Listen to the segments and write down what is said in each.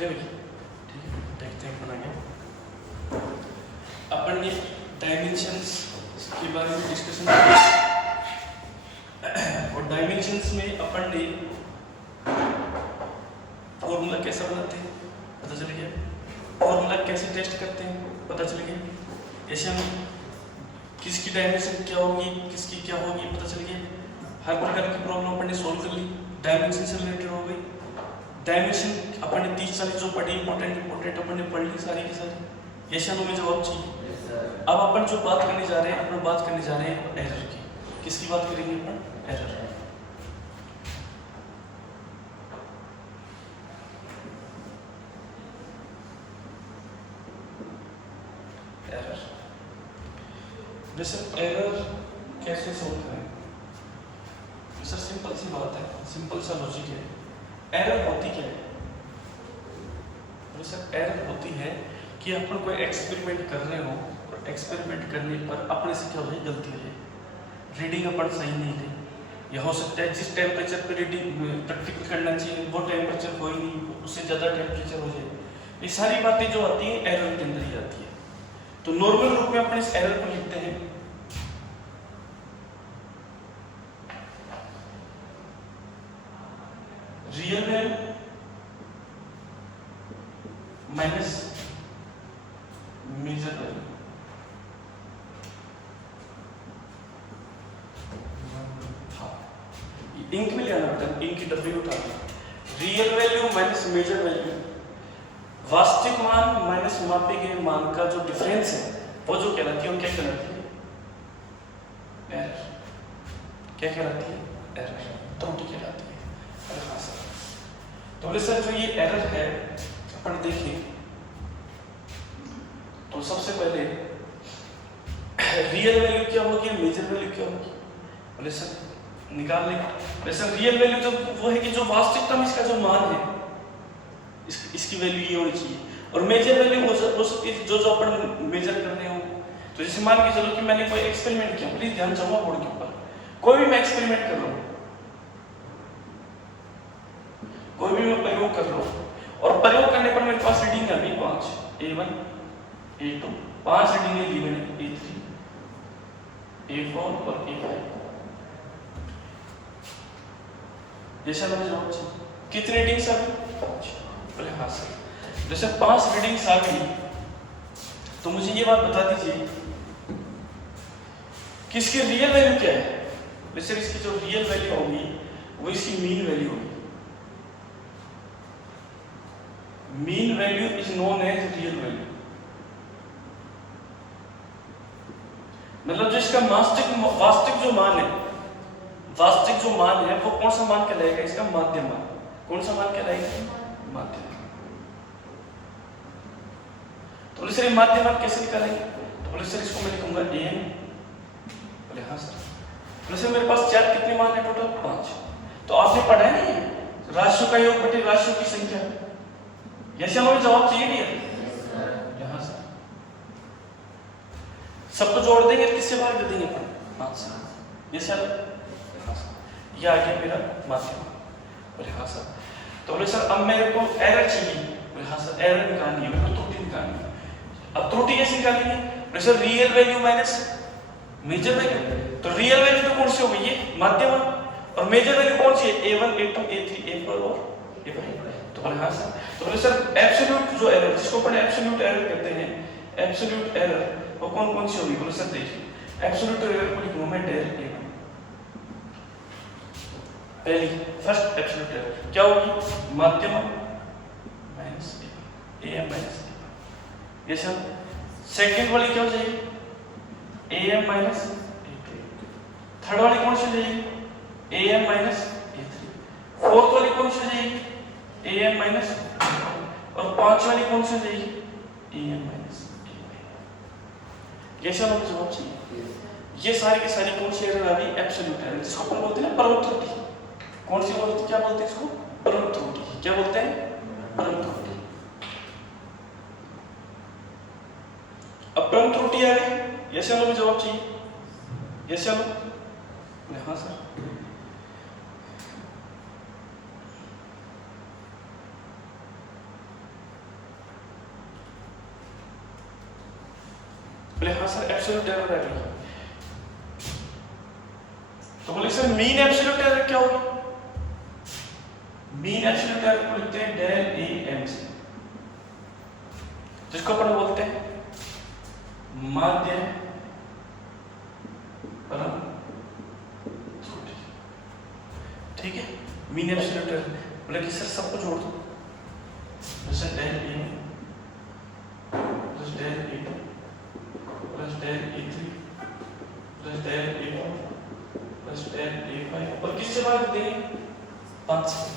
करें भैया, ठीक है, देखते हैं बना गया। अपन ने डायमेंशंस के बारे में डिस्कशन किया और डायमेंशंस में अपन ने फॉर्मूला कैसा बनाते हैं पता चल गया, फॉर्मूला कैसे टेस्ट करते हैं पता चल गया, ऐसे हम किसकी डायमेंशन क्या होगी किसकी क्या होगी पता चल गया। हर प्रकार की प्रॉब्लम अपन ने सॉल्व कर ली, डायमेंशन से रिलेटेड हो गई। डायमेंशन अपन ने 30-40 जो पढ़ी इंपॉर्टेंट अपन ने पढ़ ली सारी की सारी। ऐसे हमें जवाब चाहिए। अब अपन जो बात करने जा रहे हैं अपन बात करने जा रहे हैं एरर की। किसकी बात करेंगे अपन? एरर। एरर जैसे एरर कैसे सोल्व करें? सर सिंपल सी बात है, सिंपल सा लॉजिक है। एरर होती क्या है? सर एरर होती है कि अपन कोई एक्सपेरिमेंट कर रहे हो और एक्सपेरिमेंट करने पर अपने से क्या हो जाए गलती हो जाए, रीडिंग अपन सही नहीं ले, या हो सकता है जिस टेम्परेचर पर रीडिंग प्रैक्टिकल करना चाहिए वो टेम्परेचर कोई नहीं, उससे ज़्यादा टेम्परेचर हो जाए। ये सारी बातें जो आती हैं एरर के अंदर ही आती है। तो नॉर्मल रूप में अपन इस एरर को लिखते हैं real value minus measure value. Ink में लिखना पड़ता है, इंक की डब्बी उठा real value minus measure value, वास्तविक मान माइनस मापे गए मान का जो डिफरेंस है वो जो कहलाती है वो क्या कहलाती है? एरर। क्या कहलाती है? एरर, त्रुटि कहलाती है। अरे हाँ सर, तो बोले सर जो ये एरर है अपन देखें तो सबसे पहले रियल वैल्यू क्या होगी मेजर वैल्यू क्या होगी? बोले सर निकाल लें। वैसे रियल वैल्यू जो वो है कि जो वास्तविकता में इसका जो मान है इसकी वैल्यू ये होनी चाहिए, और मेजर वैल्यू हो सकती है जो अपन मेजर करने हो। तो जैसे मान के चलो कि मैंने कोई एक्सपेरिमेंट किया, प्लीज ध्यान जमा बोर्ड के ऊपर, कोई भी मैं एक्सपेरिमेंट कर रहा हूँ, कोई भी मैं प्रयोग कर रहा हूँ और प्रयोग करने पर मेरे पास रीडिंग आ गई 5, A1 A2, 5 रीडिंग है गिवन है, A3 A4 और A5। जैसा मैंने जवाब चाहिए कितनी रीडिंग्स आ गई? 5। बोले हाँ सर, जैसे 5 रीडिंग्स आ गई तो मुझे ये बात बता दीजिए कि इसकी रियल वैल्यू क्या है? वैसे इसकी जो रियल वैल्यू होगी वो इसकी मीन वैल्यू होगी। Mean value is known as real value, मतलब जो इसका वास्तविक जो मान है, वास्तविक जो मान है वो कौन सा मान कहलाएगा? इसका माध्य मान। कौन सा मान कहलाएगा? माध्य मान। तो बोले सर माध्य मान कैसे निकालेंगे? तो बोले सर इसको मैं लिखूंगा an। बोले हाँ सर। बोले सर मेरे पास 4 कितने मान है टोटल? 5। तो आपने पढ़ा है नहीं राशियों का योग बटे राशियों की संख्या, ऐसे हमें जवाब चाहिए नहीं? यहाँ से सबको जोड़ देंगे किससे भाग दे देंगे? 5 से। ये सर ये आ गया मेरा माध्यम। बोले हाँ सर। तो बोले सर अब मेरे को एरर चाहिए। बोले हाँ सर एरर निकालनी है, मेरे को त्रुटि निकालनी है। अब त्रुटि कैसे निकालेंगे? बोले sir real value minus measure value. तो रियल वैल्यू तो कौन सी हो गई? ये माध्यम, और मेजर वैल्यू कौन सी है? A1 A2 A3 A4 और A5। तो बोले हाँ सर। तो बोले सर एब्सोल्यूट जो एरर जिसको अपन एब्सोल्यूट एरर कहते हैं, एब्सोल्यूट एरर वो कौन सी होगी? बोले सर देखिए एब्सोल्यूट एरर को लिखूंगा मैं डायरेक्ट A1। पहली फर्स्ट एब्सोल्यूट एरर क्या होगी? माध्यम माइनस AM माइनस A। ये सर सेकंड वाली क्या हो जाएगी? AM minus A2। थर्ड वाली कौन सी हो जाएगी? AM minus A3। फोर्थ वाली कौन सी हो जाएगी? AM माइनस, और 5 वाली कौन सी हो जाएगी? AM minus A। ये सब हमें जवाब चाहिए। ये सारी की सारी कौन सी एरर आ गई? एब्सोल्यूट एरर, जिसको अपन बोलते हैं परम त्रुटि। कौन सी बोलते, क्या बोलते हैं इसको? परम त्रुटि। क्या बोलते हैं? परम त्रुटि। अब परम त्रुटि आ गई, ये सब हमें जवाब चाहिए। ये सब हाँ सर। बोले हाँ सर एब्सोल्यूट एरर आ गई। तो बोले सर मीन एब्सोल्यूट एरर क्या होगी? मीन एब्सोल्यूट एरर को लिखते हैं डेल ए एम से, जिसको अपन बोलते हैं माध्य परम त्रुटि। ठीक है, मीन एब्सोल्यूट एरर बोले कि सर सबको जोड़ दो, जैसे del A plus del A two plus del A three plus del A four plus del A five, और किससे भाग देंगे? 5 से।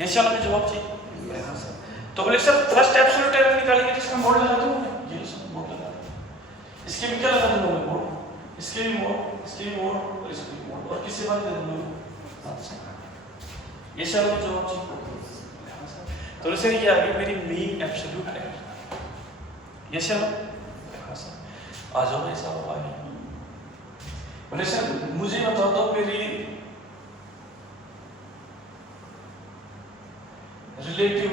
ये चलो हमें जवाब चाहिए। हाँ सर। तो बोले सर फर्स्ट एब्सोल्यूट एरर निकालेंगे जिसका मोड लगा दूं, ये सब मोड लगा दूं, इसके भी क्या लगा दूंगा मैं मोड, इसके भी मोड, इसके भी मोड और इसके भी मोड, और किससे भाग दे दूंगा? 5 से। ये चलो हमें जवाब चाहिए। हाँ सर। तो सर ये आ गई मेरी मीन एब्सोल्यूट एरर। ये चलो। हाँ सर। आ जाओ भाई साहब आगे। बोले सर मुझे बता दो मेरी रिलेटिव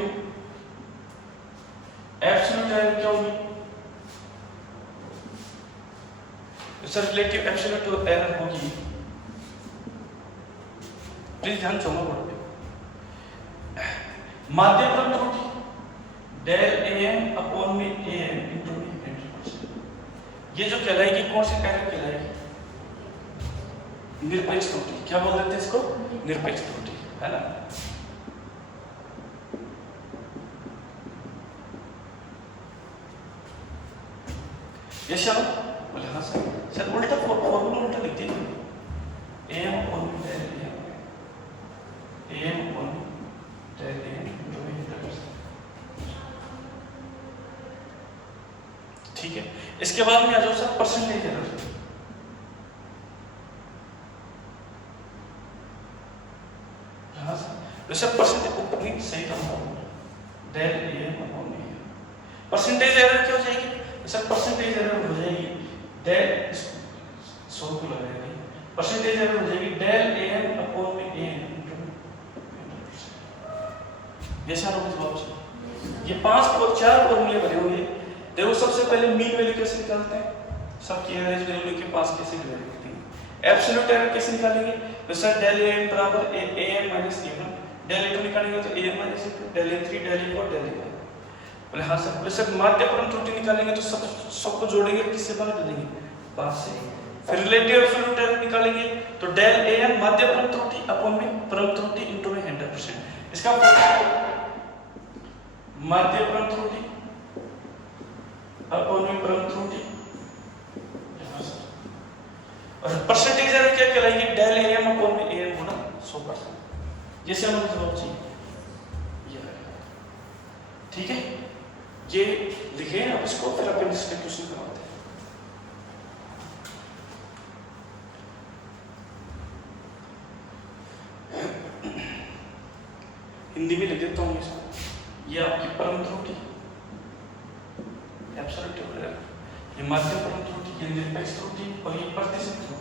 एब्सोल्यूट एरर क्या होगी? सर रिलेटिव एब्सोल्यूट एरर होगी, प्लीज ध्यान छोड़ना बोर्ड पे, माध्य परम त्रुटि डेल एम अपॉन में एम इंटू ये जो कहलाएगी कौन सी एरर कहलाएगी? निरपेक्ष त्रुटि। क्या बोल देते हैं इसको? निरपेक्ष त्रुटि, है ना? ये चलो बोले हाँ सर। सर उल्टा फॉर्मूला उल्टा लिख दीजिए, m upon del m upon del m into ठीक है। इसके बाद में आ जाओ सर परसेंटेज एरर। हाँ सर, वैसे परसेंटेज नहीं सही था, del m upon m. Percentage error क्या हो जाएगी? सर परसेंटेज एरर हो जाएगी डेल 100 को लगाएंगे, परसेंटेज एरर हो जाएगी डेल एम अपॉन में एम। ये सारा जवाब। ये 4 फॉर्मूले बने हुए हैं। देखो सबसे पहले मीन वैल्यू कैसे निकालते हैं, सबकी एवरेज वैल्यू के पास कैसे डिवाइड करते हैं। एब्सोल्यूट एरर कैसे निकालेंगे? तो सर डेल एम बराबर एम माइनस ए1, डेल ए2 निकालेंगे तो एम माइनस ए2, डेल ए3 डेल ए4 डेल ए5। बोले हाँ सर। बोले सर माध्य परम त्रुटि निकालेंगे तो सबको जोड़ेंगे, किससे भाग देंगे? 5 से। फिर रिलेटिव एब्सोल्यूट एरर निकालेंगे तो डेल एम माध्य परम त्रुटि अपॉन में परम त्रुटि इनटू में 100%। इसका माध्य परम त्रुटि अपॉन में परम त्रुटि, और परसेंटेज एरर क्या कहलाएगी? डेल एम अपॉन में एम गुना 100%। जैसे हमें जवाब चाहिए। ठीक है, ये लिखे आप इसको, फिर अपन इसका क्वेश्चन करवाते हैं। हिंदी में लिख देता हूँ इसको। ये आपकी परम त्रुटि एब्सोल्यूट एरर, ये माध्य परम त्रुटि, ये निरपेक्ष त्रुटि, और ये प्रतिशत त्रुटि।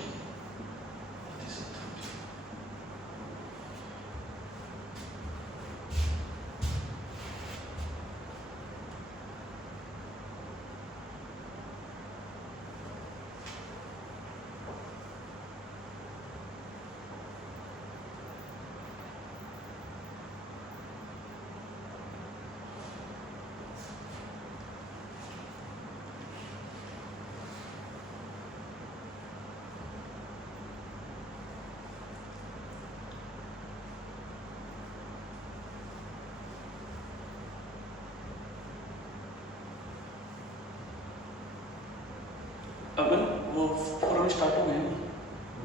अपन वो फॉरम स्टार्ट हो गए ना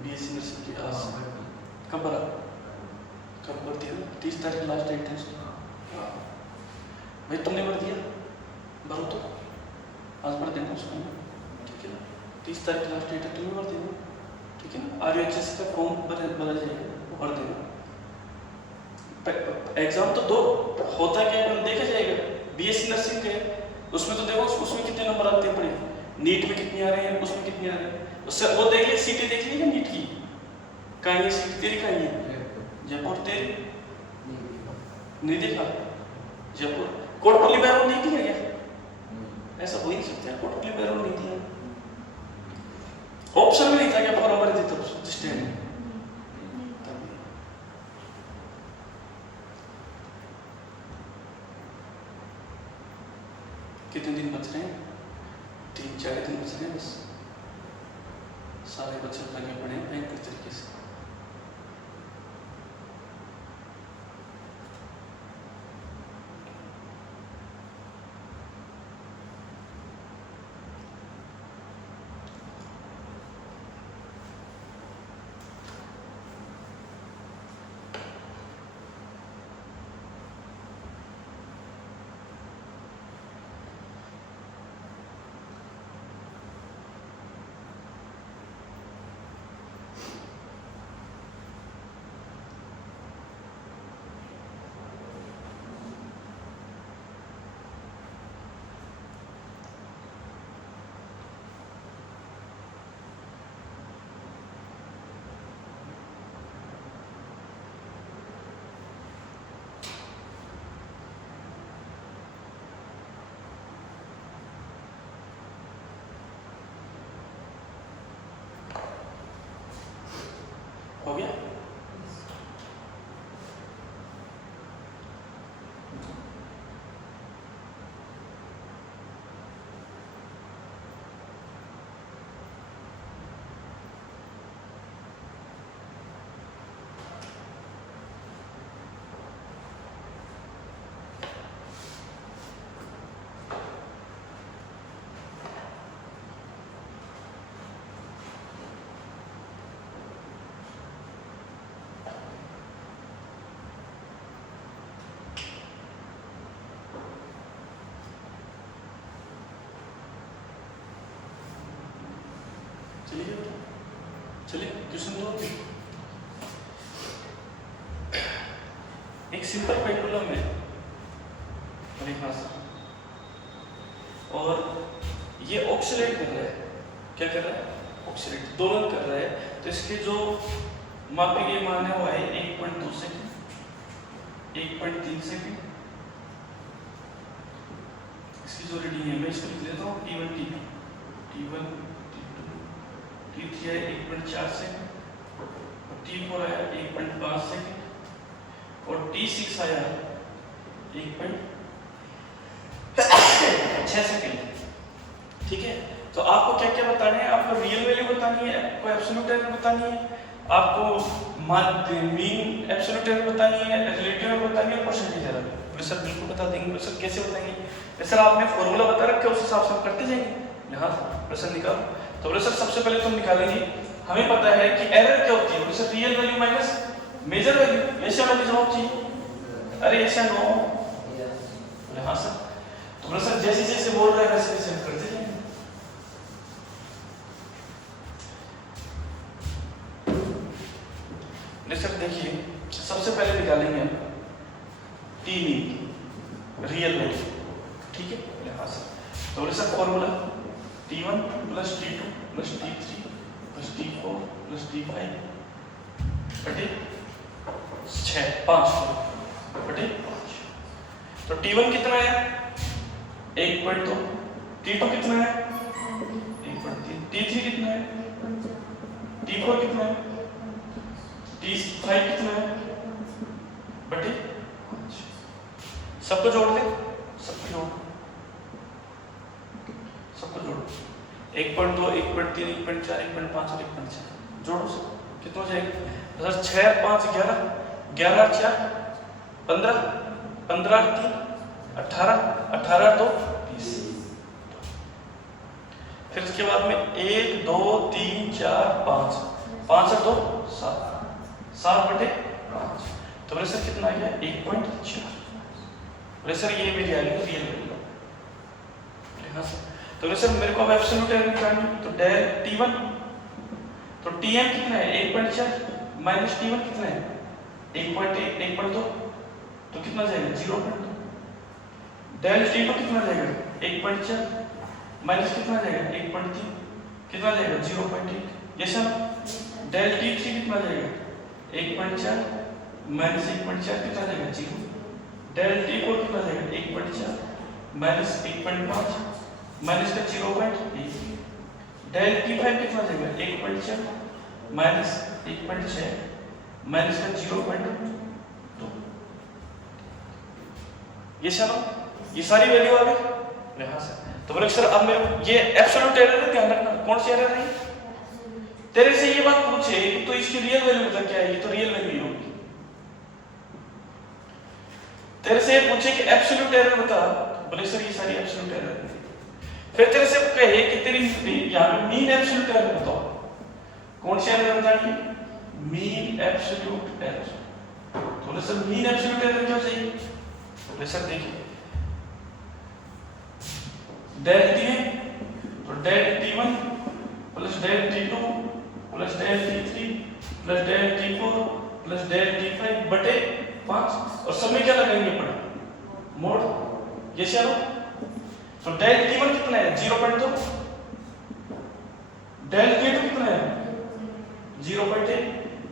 बीएससी नर्सिंग की। आज कब भरा? कब भर दिया? 30 तारीख लास्ट डेट है उसकी। भाई तुमने भर दिया? भरो तो आज भर देना उसको, ठीक है ना? 30 तारीख लास्ट डेट है, तुम्हें भर देना, ठीक है ना? RUHS का फॉर्म भरा जाएगा, वो भर देना। एग्जाम तो 2 होता क्या है देखा जाएगा। बीएससी नर्सिंग के उसमें तो देखो उसमें कितने नंबर आते हैं पढ़े, नीट में कितने आ रहे हैं, उसमें कितने आ रहे हैं, उससे वो देख लिया। सीटी देख ली नीट की, कहाँ है सीटी तेरी? कहाँ है? जयपुर। तेरी नहीं देखा? जयपुर। कोटपल्ली बैरोल नहीं दिया क्या? ऐसा हो ही नहीं सकता, कोटपल्ली बैरोल नहीं दिया। ऑप्शन में नहीं था क्या बराबर है तो स्टैंड कितने दिन बच रहे हैं? 3-4 दिन बच रहे हैं बस। सारे बच्चे लगे पड़े हैं भयंकर तरीके से। हो गया? चलिए चलिए क्वेश्चन 2 एक सिंपल पेंडुलम है मेरे पास और ये ऑक्सीलेट कर रहा है। क्या कर रहा है? ऑक्सीलेट दोलन कर रहा है। तो इसके जो मापे गए मान है वो है 1.2 सेकंड 1.3 सेकंड। इसकी जो रीडिंग है मैं इसको लिख देता हूँ T1 T2 T1 T3 है 1.4 सेकंड और T4 आया 1.5 सेकंड और T6 आया 1.6 सेकंड। ठीक है, तो आपको क्या क्या बताना है? आपको रियल वैल्यू बतानी है, आपको एब्सोल्यूट वैल्यू बतानी है, आपको मीन एब्सोल्यूट वैल्यू बतानी है, रिलेटिव वैल्यू बतानी है, परसेंटेज एरर। सर बिल्कुल बता देंगे। सर कैसे बताएंगे? सर आपने फॉर्मूला बता रखा है, उस हिसाब से हम करते जाएंगे। हाँ प्रश्न निकालो। तो बोले सर सबसे पहले तुम निकालेंगे, हमें पता है कि एरर क्या होती है। बोले sir real value minus measure value, ऐसे वाली जवाब चाहिए। अरे ऐसा नो। बोले हाँ सर। तो बोले सर जैसे जैसे बोल रहे हैं वैसे वैसे हम करते जाएंगे। सर देखिए सबसे पहले निकालेंगे हम टी मीन रियल वैल्यू। ठीक है, हाँ सर। तो बोले sir formula T1 plus T2 plus T3 plus T4 plus T5 बटे 6 5 बटे 5। तो T1 कितना है? 1.2। T2 कितना है? 1.3। T3 कितना है? T4 कितना है? T5 कितना है? बटे 5। सबको जोड़ दे, सबको जोड़ 1.2 1.3 1.4 1.5 और 1.6 जोड़ो सब कितना हो जाएगा? सर 6 5 11 11 4 15 15 3 18 18 2 20। फिर इसके बाद में 1 2 3 4 5 5 और 2 7 7 बटे 5। तो बोले सर कितना आ गया? 1.4। बोले सर ये मेरी आ गई रियल वैल्यू। हाँ सर। तो बोले सर मेरे को अब एब्सोल्यूट वैल्यू निकालनी है। तो डेल T1 तो Tm कितना है? 1.4 माइनस T1 कितना है? 1.1 1.2 तो कितना जाएगा? 0.2। डेल T2 कितना जाएगा? 1.4 माइनस कितना जाएगा? 1.3 कितना जाएगा? 0.8। Yes sir. डेल T3 कितना जाएगा? 1.4 माइनस 1.4 कितना जाएगा? 0। डेल T4 कितना जाएगा? 1.4 माइनस 1.5 माइनस का 0.1। डेल T5 कितना जाएगा 1.6 माइनस 1.6 माइनस का 0.2। ये चलो ये सारी वैल्यू आ गई यहाँ से। तो बोले सर अब मेरे ये एब्सोल्यूट एरर है, ध्यान रखना कौन सी एरर है। तेरे से ये बात पूछे तो इसकी रियल वैल्यू बता क्या है, ये तो रियल वैल्यू होगी। तेरे से पूछे कि एब्सोल्यूट एरर बता, बोले सर ये सारी एब्सोल्यूट एरर है। फिर तेरे से कहे कि तेरी यहाँ पे मीन एब्सोल्यूट एरर बताओ, कौन सी एरर बताएंगे, मीन एब्सोल्यूट एरर। तो बोले सर मीन एब्सोल्यूट एरर क्या चाहिए, बोले सर देखिए डेल T तो del T1 plus del T2 plus del T3 plus del T4 plus del T5 बटे 5 और सब में क्या लगाएंगे पड़ा मोड। ये चलो तो डेल T1 कितना है 0.2, डेल T2 कितना है 0.1,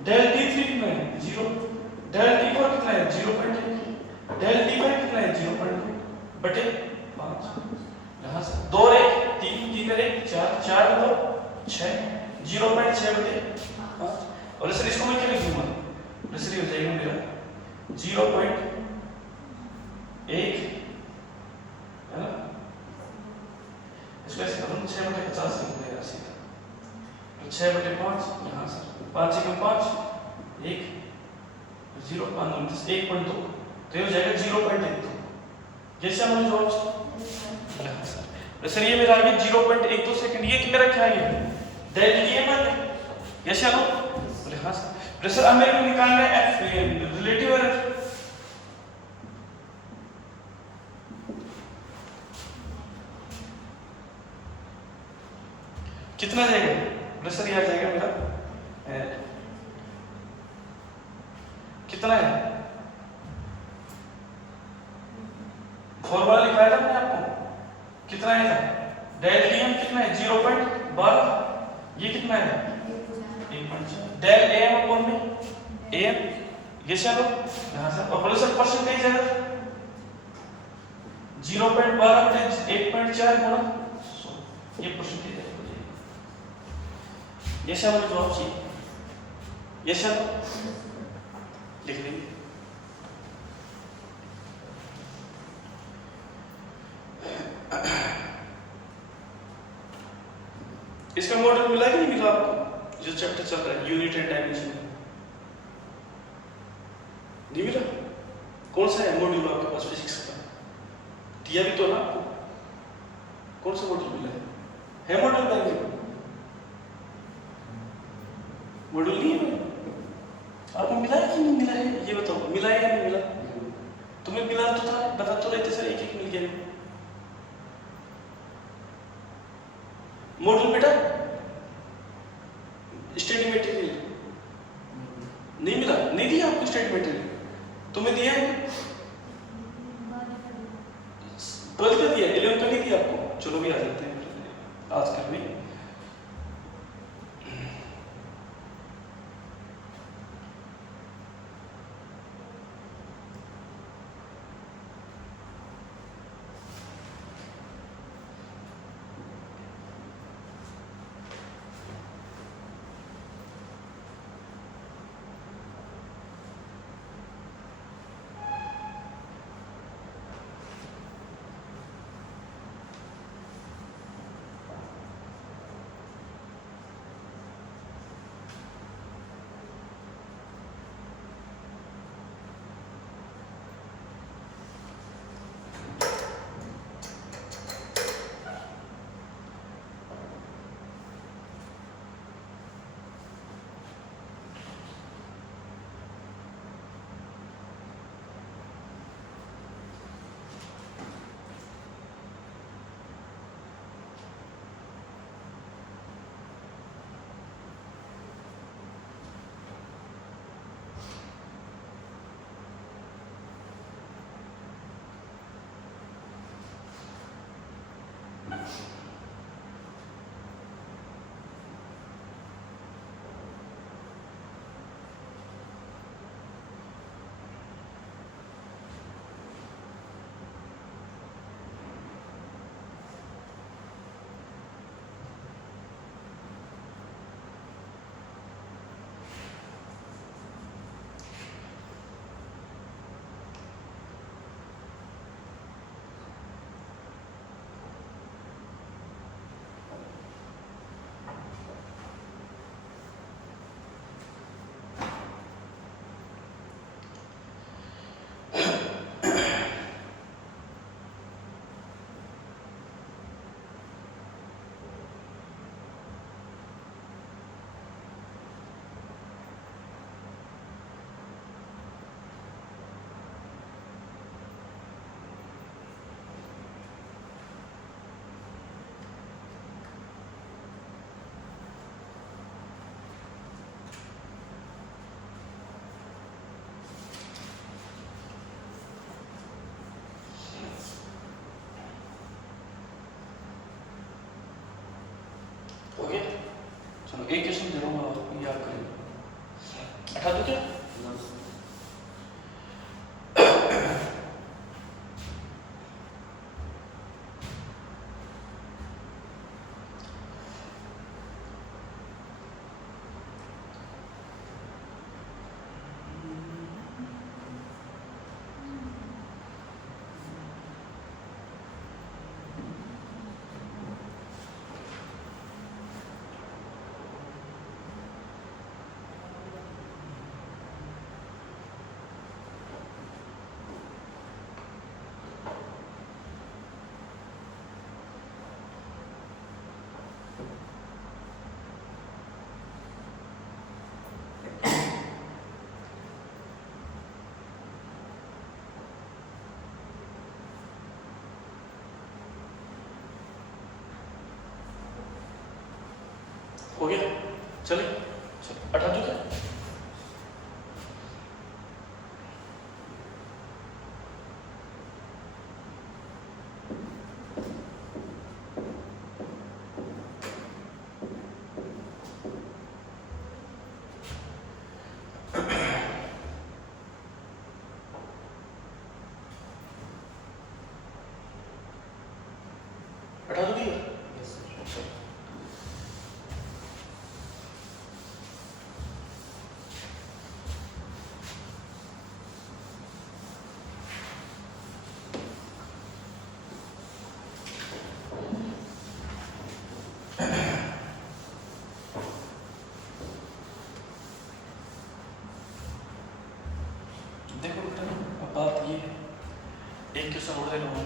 डेल T3 कितना है 0, डेल T4 कितना है 0.1, डेल T5 कितना है 0.2 बटे 5। यहाँ से 2 और 1 3 3 और 1 4 4 2 6 0.6 बटे 5। और सर इसको मैं क्या लिख दूंगा, सर ये हो जाएगा मेरा 0.1 है ना, इसको ऐसे करूँ 6 बटे 50 लिख देगा सीधा, तो 6 बटे 5 यहाँ से 5 1 5 1 0 5 1.2 तो ये हो जाएगा 0.12। जैसे हम जवाब सर ये मेरा आ गया 0.12 सेकंड। ये मेरा क्या है डेल Tm आ गया। यस या नो, बोले हाँ सर। सर अब मेरे को निकालना है एफ रिलेटिव एरर। कितना जाएगा, बोले सर ये आ जाएगा मेरा कितना है, फॉर्मूला लिखाया था मैंने आपको, कितना है डेल Tm कितना है 0.12, ये कितना है 1.4, डेल Am अपॉन में Am ये चलो यहाँ से। और बोले सर परसेंटेज है 0.12 बटे 1.4 गुणा 100, ये परसेंटेज है। ये सब जवाब चाहिए, ये सब लिख लेंगे। इसका मॉडल मिला कि नहीं मिला आपको, जो चैप्टर चल रहा है यूनिट एंड डायमेंशन, नहीं मिला? कौन सा है मॉड्यूल आपके पास फिजिक्स का, दिया भी तो ना आपको, कौन सा मॉड्यूल मिला है मॉड्यूल डायमेंशन, मॉड्यूल नहीं है आपको, मिला है कि नहीं मिला है ये बताओ, मिला है या नहीं मिला? तुम्हें मिला तो था, बता तो रहे थे सर एक एक मिल गया मॉड्यूल बेटा। स्टडी मटेरियल नहीं मिला, नहीं दिया आपको स्टडी मटेरियल, तुम्हें दिया है 12 का दिया, 11 का नहीं दिया आपको। चलो भी आ जाते हैं आज कल में। चलो एक क्वेश्चन दे रहा हूँ आपको, याद करें। 18 क्या हो गया? चलिए चलो 18 क्या देखो बेटा, अब बात ये है, एक क्वेश्चन और दे रहा हूँ।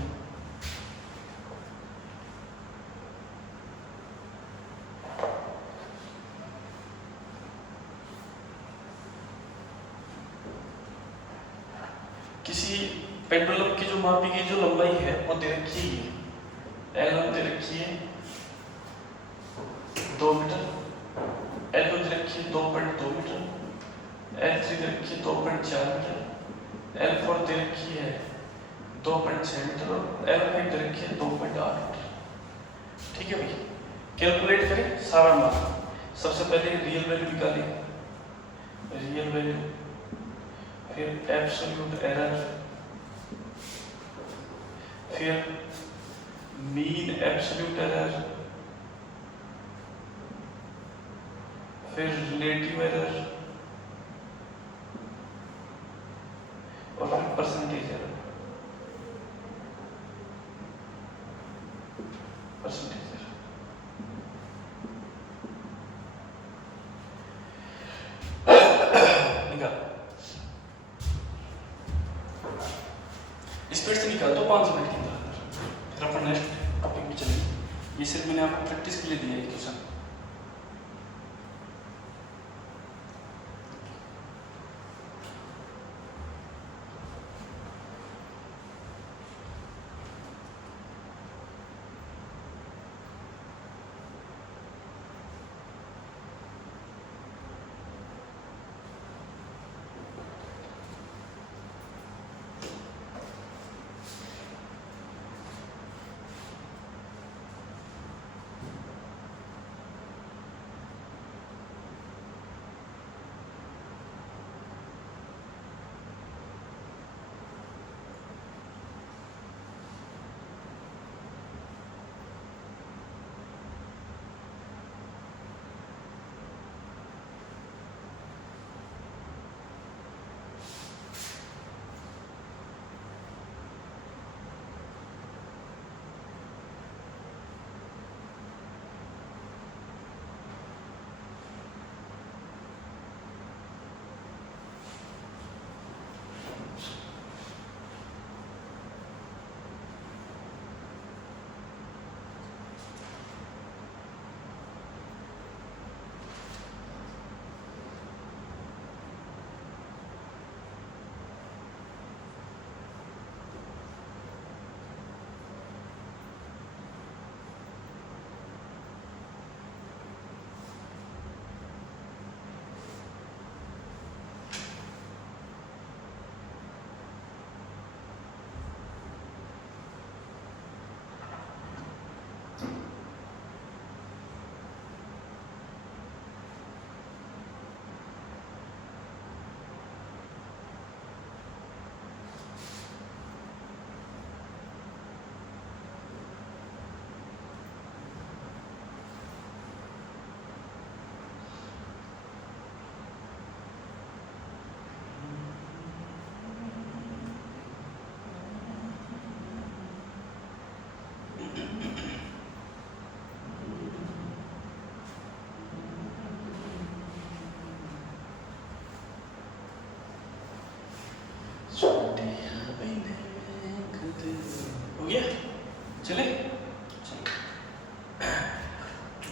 किसी पेंडुलम की जो मापी की जो लंबाई है वो दे रखी है, L1 दे रखी है 2 मीटर, L2 दे रखी है 2.2 मीटर, L3 दे रखी है 2.4 मीटर, L4 दे रखी है 2.6 मीटर और L5 दे रखी है 2.8 मीटर। ठीक है भाई, कैलकुलेट करें सारा मान। सबसे पहले रियल वैल्यू निकालें, रियल वैल्यू, फिर एब्सोल्यूट एरर, फिर मीन एब्सोल्यूट एरर, फिर रिलेटिव एरर और फिर परसेंटेज एरर। परसेंटेज एरर निकाल, स्पीड से निकाल दो 5 मिनट के अंदर, फिर अपन नेक्स्ट टॉपिक में चलेंगे। ये सिर्फ मैंने आपको प्रैक्टिस के लिए दिया है क्वेश्चन।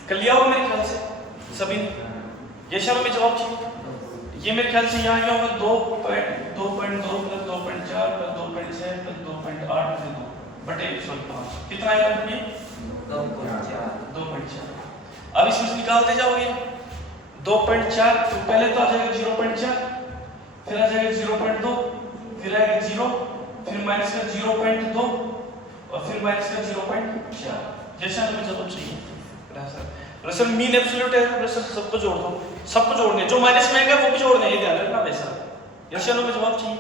कर लिया होगा मेरे ख्याल से सभी ने। ये शर्म में जवाब चाहिए। ये मेरे ख्याल से यहाँ क्या होगा 2.2 प्लस 2.4 प्लस 2.6 प्लस 2.8 प्लस 2 बटे 5 कितना आएगा ये 2.4। अब इसमें से निकालते जाओगे 2.4 तो पहले तो आ जाएगा 0.4 फिर आ जाएगा 0.2 फिर आएगा 0 फिर माइनस का 0.2 और फिर माइनस का 0.4 जैसा हमें जवाब चाहिए। सर मीन एब्सोल्यूट है सर सबको जोड़ दो सबको जोड़ने जो माइनस में आएगा वो भी जोड़ने ये ध्यान रखना वैसा जैसे हमें जवाब चाहिए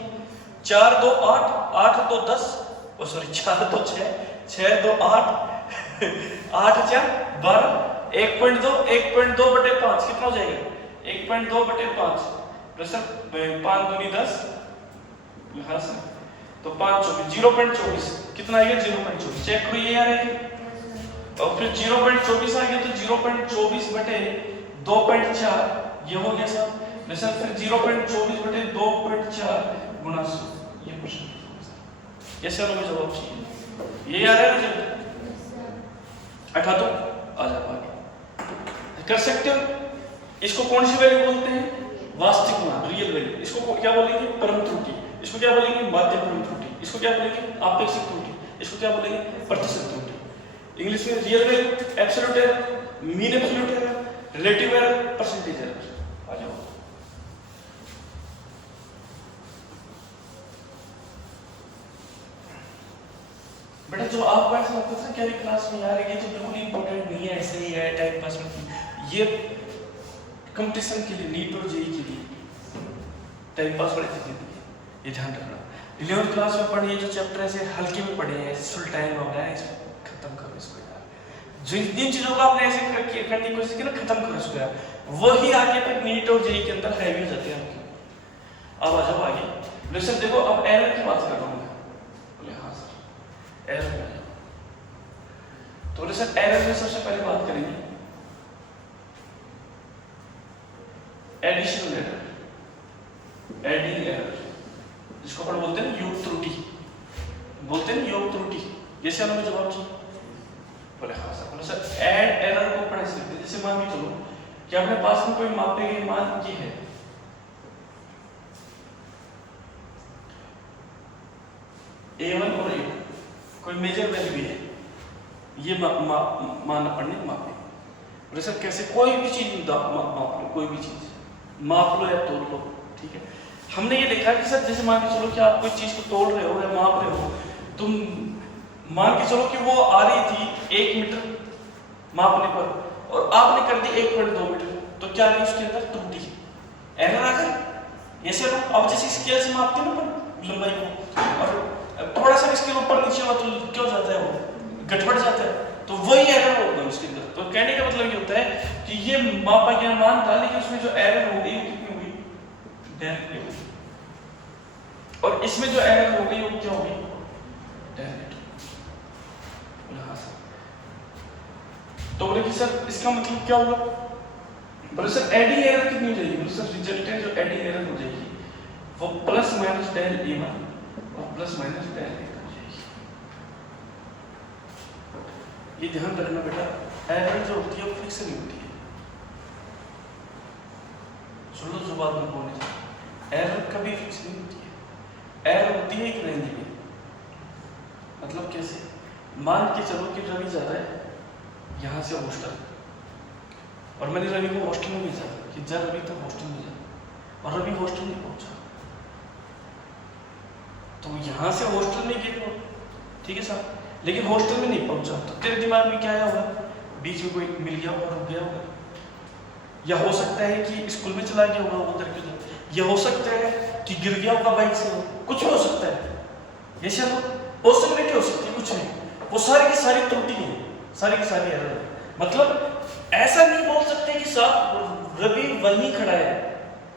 4 2 8 8 2 10 ओ सॉरी 4 2 6 6 2 8 8 4 12 1.2 बटे 5 कितना हो जाएगा 1.2 बटे 5 सर 5 दूनी 10 हाँ सर तो 5 0.24 कितना आएगा 0.24 चेक करो ये आ रहा है और फिर 0.24 आ गया तो 0.24 बटे 2.4 ये हो गया सर फिर 0.24 बटे 2.4 गुना 100 ये क्वेश्चन ये सर हमें जवाब चाहिए ये आ रहा है मुझे 78 आ जाओ आगे कर सकते हो। इसको कौन सी वैल्यू बोलते हैं वास्तविक मान रियल वैल्यू। इसको क्या बोलेंगे परम त्रुटि। इसको क्या बोलेंगे माध्य परम त्रुटि। इसको क्या बोलेंगे आपेक्षिक त्रुटि। इसको क्या बोलेंगे प्रतिशत त्रुटि। इंग्लिश में real value absolute error mean absolute error relative error percentage error आ जाओ। बेटा जो आप बात करते थे क्या क्लास में यार ये तो बिल्कुल इंपॉर्टेंट नहीं है ऐसे ही है टाइम पास में ये कंपटीशन के लिए नीट और जेईई के लिए टाइम पास वाले चीजें ये ध्यान रखना। 11th क्लास में पढ़िए जो चैप्टर ऐसे हल्के में पढ़े हैं फुल टाइम हो रहा है इसको खत्म करो इसको यार। जिन चीजों को आपने ऐसे करने की कोशिश की ना खत्म करो इसको यार वही आगे फिर नीट और जेईई के अंदर हैवी हो जाते हैं आपके। अब आ जाओ आगे लेसन देखो अब एरर की बात कर रहा हूँ मैं बोले हाँ सर एरर में तो लेसन एरर में सबसे पहले बात करेंगे एडिशनल एरर एडिंग एरर जिसको अपन बोलते हैं योग त्रुटि बोलते हैं योग त्रुटि जैसे हमें जवाब चाहिए बोले हाँ सर बोले सर ऐड एरर को पढ़ सकते हैं। जैसे मान के चलो कि अपने पास में कोई मापे गए मान ये है A1 और A2 कोई मेजर वैल्यू भी है ये मान अपन ने मापे बोले सर कैसे कोई भी चीज माप लो कोई भी चीज माप लो या तोड़ लो ठीक है। हमने ये देखा कि सर जैसे मान के चलो कि आप कोई चीज को तोड़ रहे हो या माप रहे हो तुम मान के चलो कि वो आ रही थी 1 मीटर मापने पर और आपने कर दी 1.2 मीटर तो क्या रही उसके अंदर त्रुटि एरर आ गई। ये सर अब जैसे स्केल से मापते हैं ना लंबाई को और थोड़ा सा स्केल ऊपर नीचे हुआ तो क्या हो जाता है वो गड़बड़ जाता है तो वही एरर होगा उसके अंदर। तो कहने का मतलब ये होता है कि ये मापा गया मान था लेकिन उसमें जो एरर हो गई वो कितनी हुई डायरेक्ट हुई और इसमें जो एरर हो गई वो क्या हो गई डायरेक्ट। तो बोले कि सर इसका मतलब क्या होगा बोले सर एडिंग एरर कितनी हो जाएगी बोले सर रिजल्टेंट जो एडिंग एरर हो जाएगी वो प्लस माइनस डेल A1 और प्लस माइनस डेल A2 हो जाएगी। ये ध्यान रखना बेटा एरर जो होती है वो फिक्स नहीं होती है। सुन लो जो बात मैं बोलने जा रहा हूं एरर कभी फिक्स नहीं होती है। एरर होती है एक रेंज में मतलब कैसे मान के चलो कि रवि जा रहा है यहाँ से हॉस्टल और मैंने रवि को हॉस्टल में भेजा कि जा रवि तो हॉस्टल में जा और रवि हॉस्टल नहीं पहुंचा तो यहाँ से हॉस्टल नहीं गया ठीक है साहब लेकिन हॉस्टल में नहीं पहुंचा तो तेरे दिमाग में क्या आया होगा बीच में कोई मिल गया होगा रुक गया होगा या हो सकता है कि स्कूल में चला गया होगा उधर के या हो सकता है कि गिर गया होगा बाइक से कुछ भी हो सकता है। ये सब पॉसिबिलिटी हो सकती है कुछ नहीं वो सारी की सारी त्रुटि है सारी की सारी एरर है। मतलब ऐसा नहीं बोल सकते कि साहब रवि वहीं खड़ा है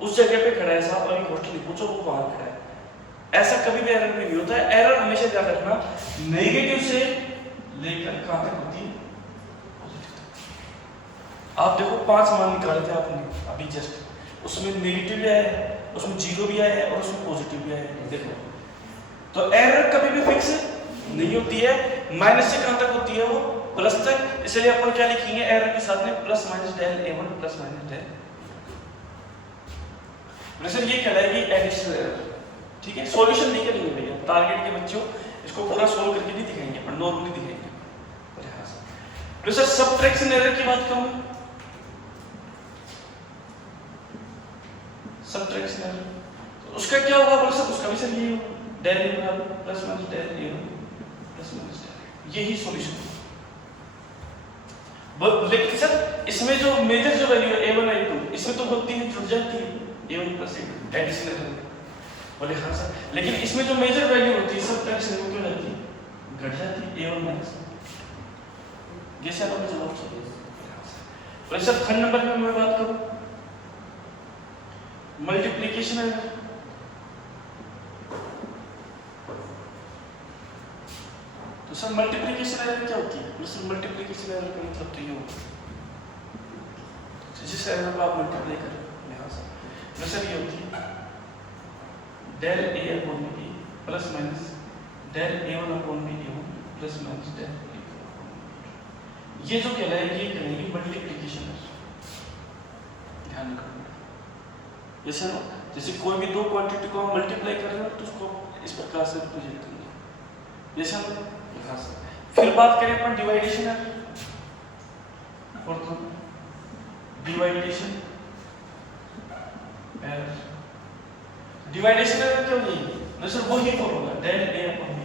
उस जगह पे खड़ा है साहब अभी हॉस्टल नहीं पूछो वो वहां खड़ा है ऐसा कभी भी एरर नहीं होता है। एरर हमेशा याद रखना नेगेटिव से लेकर कहां तक होती है आप देखो 5 मान निकाले थे आपने अभी जस्ट उसमें नेगेटिव भी आया है उसमें 0 भी आया है और उसमें पॉजिटिव भी आया है देखो तो एरर कभी भी फिक्स नहीं होती है। माइनस से कहां तक होती है वो प्लस तक, इसलिए अपन क्या लिखेंगे एरर के साथ में plus minus del a1 plus minus del. Sir ये कहलाएगी एडिशनल एरर। ठीक है, सॉल्यूशन नहीं करेंगे भैया, टारगेट के बच्चों इसको पूरा सोल्व करके नहीं दिखाएंगे, पर नॉर्मली दिखाएंगे। तो सर सबट्रैक्शन एरर की बात करूं, सबट्रैक्शन एरर तो उसका क्या होगा बोल सर, उसका भी सर ये डेल a बराबर plus minus del a1 plus minus del, यही सॉल्यूशन। लेकिन सर इसमें जो मेजर जो वैल्यू है a1 a2 इसमें तो होती है, जुड़ जाती है a1 plus a2 additional error. बोले हाँ सर, लेकिन इसमें जो मेजर वैल्यू होती है सबट्रैक्शन वो क्यों रहती है, घट जाती है a1 माइनस। ये सर आपने जवाब चाहिए। तो सर खंड नंबर में मैं बात करूं मल्टीप्लिकेशन एरर। तो सर मल्टीप्लिकेशन एरर क्या होती है, सर मल्टीप्लिकेशन एरर का मतलब तो ये होता है जिस एरर को आप मल्टीप्लाई करें यहां से, तो सर ये होती है del a upon b plus minus del a1 upon b plus minus del a2। ये जो कहलाएगी ये कहलाएगी मल्टीप्लिकेशन एरर। ध्यान रखना, जैसे कोई भी दो क्वांटिटी को हम मल्टीप्लाई कर रहे हो तो उसको इस प्रकार से रिप्रेजेंट करेंगे, जैसे हम यहाँ से। फिर बात करें अपन डिवाइडेशन एरर, और तो डिवाइडेशन एरर। डिवाइडेशन एरर क्या होगी, सर वो ही formula del a upon b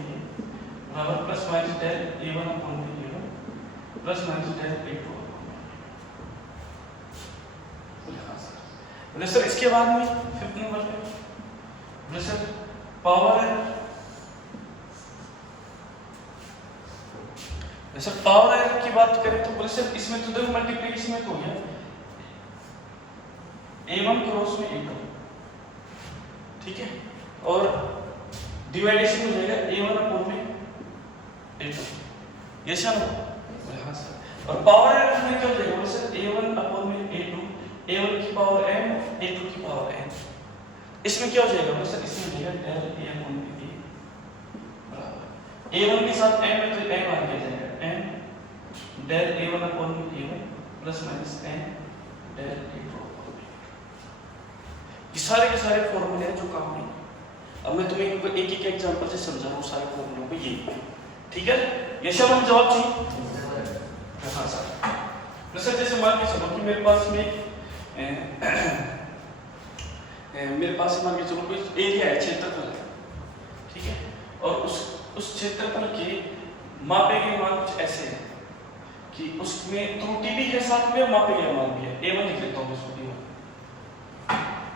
बराबर plus minus del a1 upon b plus minus del a2। बोले सर इसके बाद में फिफ्थ नंबर पे बोले sir power error. Sir power error की बात करें तो बोले सर इसमें तो देखो मल्टीप्लिकेशन में तो हो गया a1 क्रॉस में a2, ठीक है, और डिवाइडेशन हो जाएगा a1 अपॉन में a2, ये सर हाँ सर। और पावर एरर में क्या हो जाएगा बोले सर a1 अपॉन में a2, a1 की पावर m a2 की पावर n। इसमें क्या हो जाएगा बोले सर, इसमें हो जाएगा डेल a अपॉन b बराबर a1 के साथ m है तो m आ जाएगा m del a1 upon a1 plus minus n del a2। ये सारे के सारे फॉर्मूले हैं जो काम नहीं। अब मैं तुम्हें एक एक एग्जांपल से समझा रहा हूँ सारे फॉर्मूलों को, ये ठीक है, ये सब हम जवाब चाहिए। हाँ सर, सर जैसे मान के चलो कि मेरे पास मान के चलो कोई एरिया है, क्षेत्रफल है, ठीक है, और उस क्षेत्रफल के मापे गए मान कुछ ऐसे हैं कि उसमें त्रुटि भी है साथ में मापे गए मान भी है। a1 लिख लेता हूँ इसको,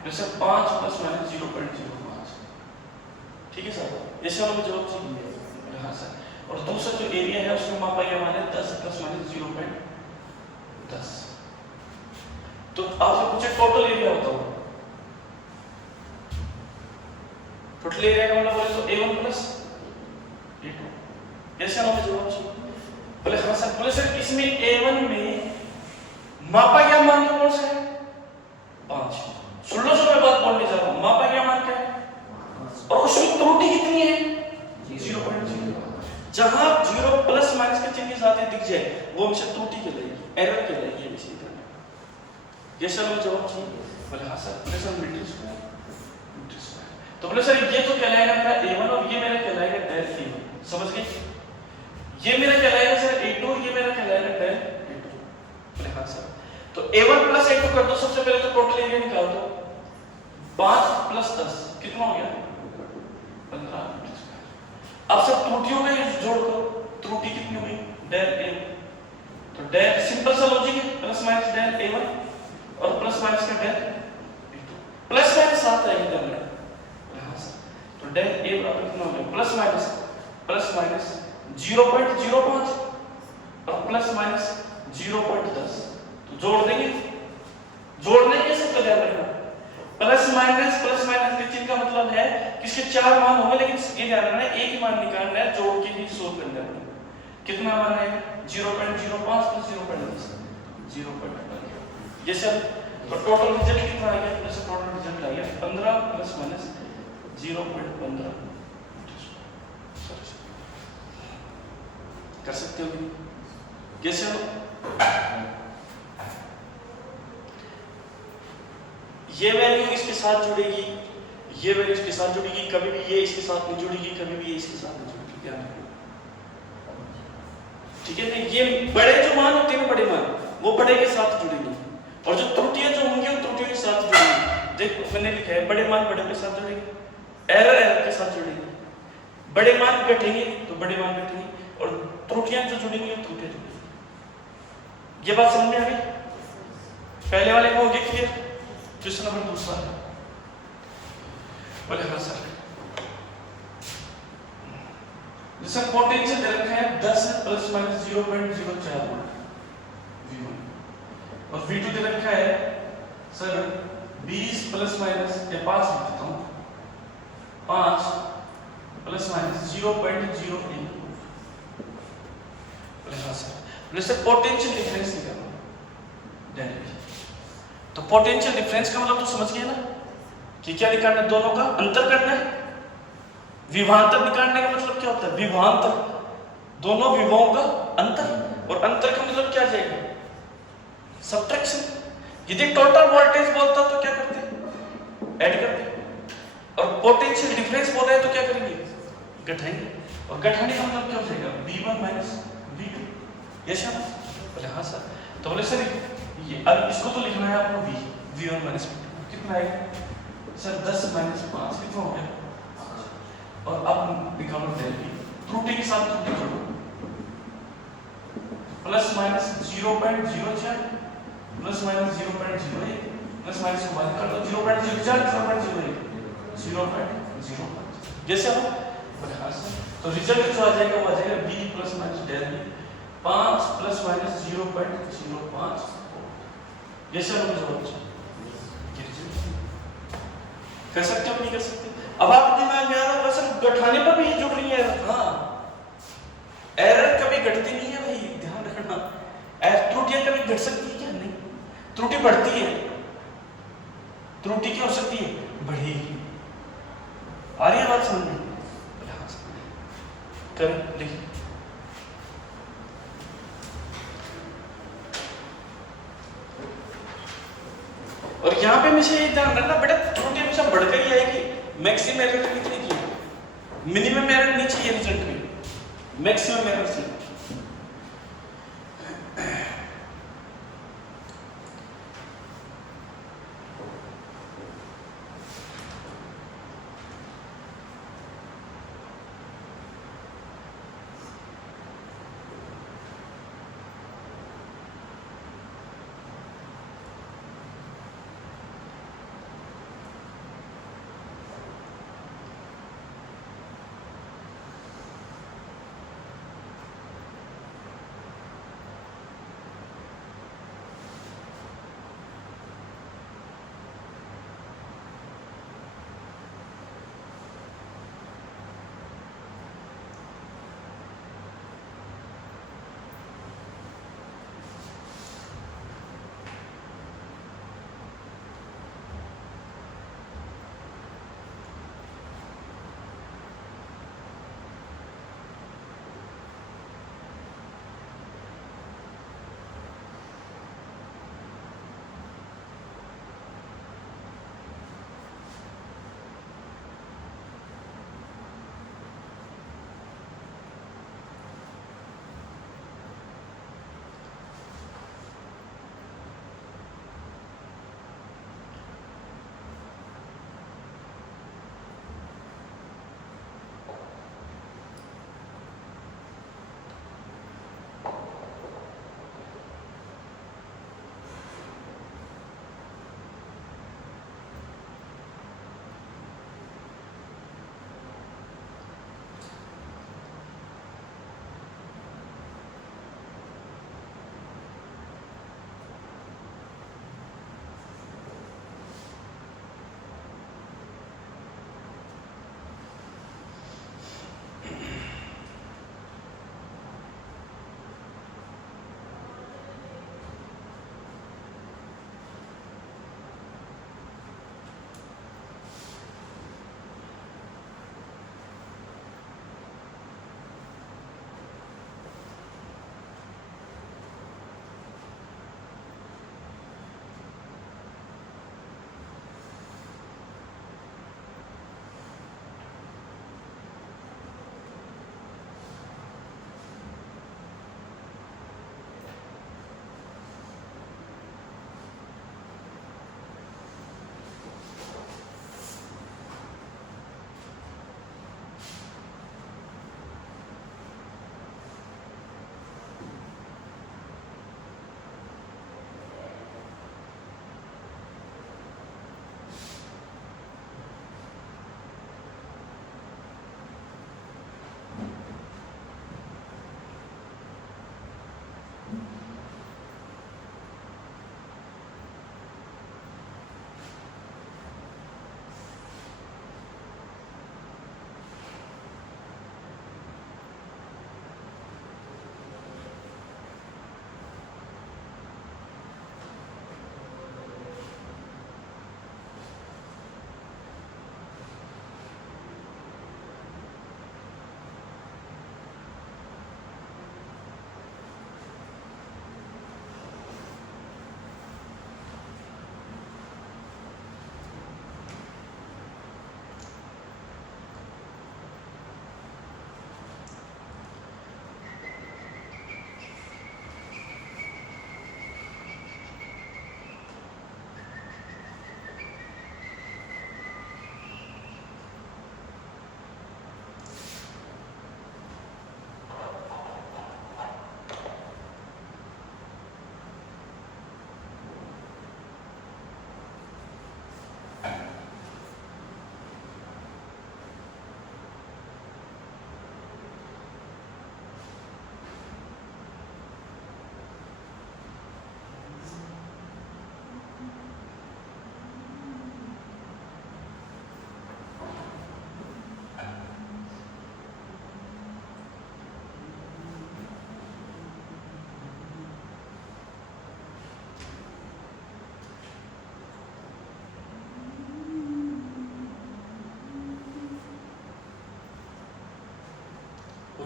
जैसे 5 प्लस माइनस 0.05, ठीक है सर, ये सब हमें जवाब चाहिए। हाँ सर, और दूसरा जो एरिया है उसमें मापा गया मान है 10 प्लस माइनस 0.10। तो आपसे पूछे टोटल एरिया बताओ, टोटल एरिया का मतलब बोले तो a1 प्लस a2, कैसे हमें जवाब चाहिए। बोले हाँ सर, बोले सर इसमें a1 में मापा गया मान कौन सा है 5। सुन लो जो मैं बात बोलने जा रहा हूं, मापा गया मान क्या है, और उसमें त्रुटि कितनी है 0.0। जहां 0 प्लस माइनस के चिन्ह साथ दिख जाए वो हमसे त्रुटि कहलाएगी, एरर कहलाएगी। इसी तरह ये सर हमें जवाब चाहिए। बोले हाँ सर, बोले सर मीटर स्क्वायर, तो बोले सर ये तो कहलाएगा मेरा a1 और ये मेरा कहलाएगा डेल a1, समझ गए। ये मेरा कहलाएगा सर a2, ये मेरा कहलाएगा डेल a2। बोले हाँ सर, तो a1 प्लस a2 कर दो। सबसे पहले तो टोटल एरिया निकाल दो, 5 प्लस 10 कितना हो गया 15 मीटर स्क्वायर। अब सब त्रुटियों में जोड़ करो, त्रुटि कितनी हुई डेल a, तो डेल सिंपल सा लॉजिक है, प्लस माइनस डेल a1 और प्लस माइनस का डेल a2, प्लस माइनस साथ आएगा डेल, तो डेल a बराबर कितना हो गया प्लस माइनस 0.05 और प्लस माइनस 0.10। तो जोड़ देंगे, जोड़ने के सब का ध्यान रखना, प्लस माइनस के चिन्ह का मतलब है कि इसके 4 मान होंगे, लेकिन ये ध्यान रखना एक ही मान निकालना है, जोड़ के ही सोल्व करना है। कितना मान है 0.05 प्लस 0.10 0.1। ये सब तो टोटल रिजल्ट कितना आ गया, जैसे टोटल रिजल्ट आ गया 15 प्लस माइनस 0.15 कर सकते हो। कैसे हो? ये वैल्यू इसके साथ जुड़ेगी, ये वैल्यू इसके साथ जुड़ेगी, कभी भी ये इसके साथ नहीं जुड़ेगी, कभी भी ये इसके साथ नहीं जुड़ेगी। ध्यान रखो, ठीक है ना? ये बड़े जो मान होते हैं, बड़े मान वो बड़े के साथ जुड़ेंगे, और जो त्रुटियां जो होंगी वो त्रुटियों के साथ जुड़ेंगी। देखो मैंने लिखा है बड़े मान बड़े के साथ जुड़ेंगे, एरर एरर के साथ जुड़ेंगे, बड़े मान घटेंगे तो बड़े मान घटेंगे, और त्रुटियां जो जुड़ेंगी वो त्रुटियां जुड़ेंगी। ये बात समझ में आ गई? पहले वाले को हो गया क्लियर? क्वेश्चन नंबर दूसरा है, बोले हाँ सर। जैसे पोटेंशियल दे रखा है 10 प्लस माइनस 0.04 वोल्ट V1, और V2 दे रखा है सर 20 प्लस माइनस 5 लिख देता हूं, 5 प्लस माइनस 0.08। बोले हाँ सर। बोले सर पोटेंशियल डिफरेंस निकालना डायरेक्टली, तो पोटेंशियल डिफरेंस का मतलब तो समझ गए ना कि क्या निकालना है, दोनों का अंतर करना है। विभवांतर निकालने का मतलब क्या होता है? विभवांतर, दोनों विभवों का अंतर, और अंतर का मतलब क्या जाएगा? सब्ट्रैक्शन। यदि टोटल वोल्टेज बोलता तो क्या करते? ऐड करते, और पोटेंशियल डिफरेंस बोल रहे हैं तो क्या करेंगे? घटाएंगे, और घटाने का मतलब क्या हो जाएगा? V1 minus V2। Yes sir? बोले हाँ सर। तो बोले सर ये अब इसको तो लिखना है आपको V1 माइनस V2 कितना आएगा सर? 10 माइनस 5 कितना हो गया? और अब निकालो डेल V, त्रुटि के साथ त्रुटि जोड़ो, plus minus 0.04 plus minus 0.08 plus minus को बाहर कर दो, 0.04 0.08 0.05 जैसे हो। हाँ सर। तो रिजल्ट जो आ जाएगा वो आ जाएगा V plus minus del V 5 plus minus 0.05। जैसे हो जो कर सकते हो नहीं कर सकते? अब आप दिमाग में आ रहा है सर घटाने पर भी जुड़ रही है। हाँ, एरर कभी घटती नहीं है भाई, ध्यान रखना। त्रुटियां कभी घट सकती है क्या? नहीं, त्रुटि बढ़ती है। त्रुटि क्या हो सकती है? बढ़ेगी। आ रही है बात समझ में? कर देखिए, और यहाँ पे हमेशा ये ध्यान रखना बेटा, त्रुटि हमेशा बढ़कर ही आएगी। मैक्सिमम एरर कितनी की, मिनिमम एरर नहीं चाहिए रिजल्ट में, मैक्सिमम एरर से।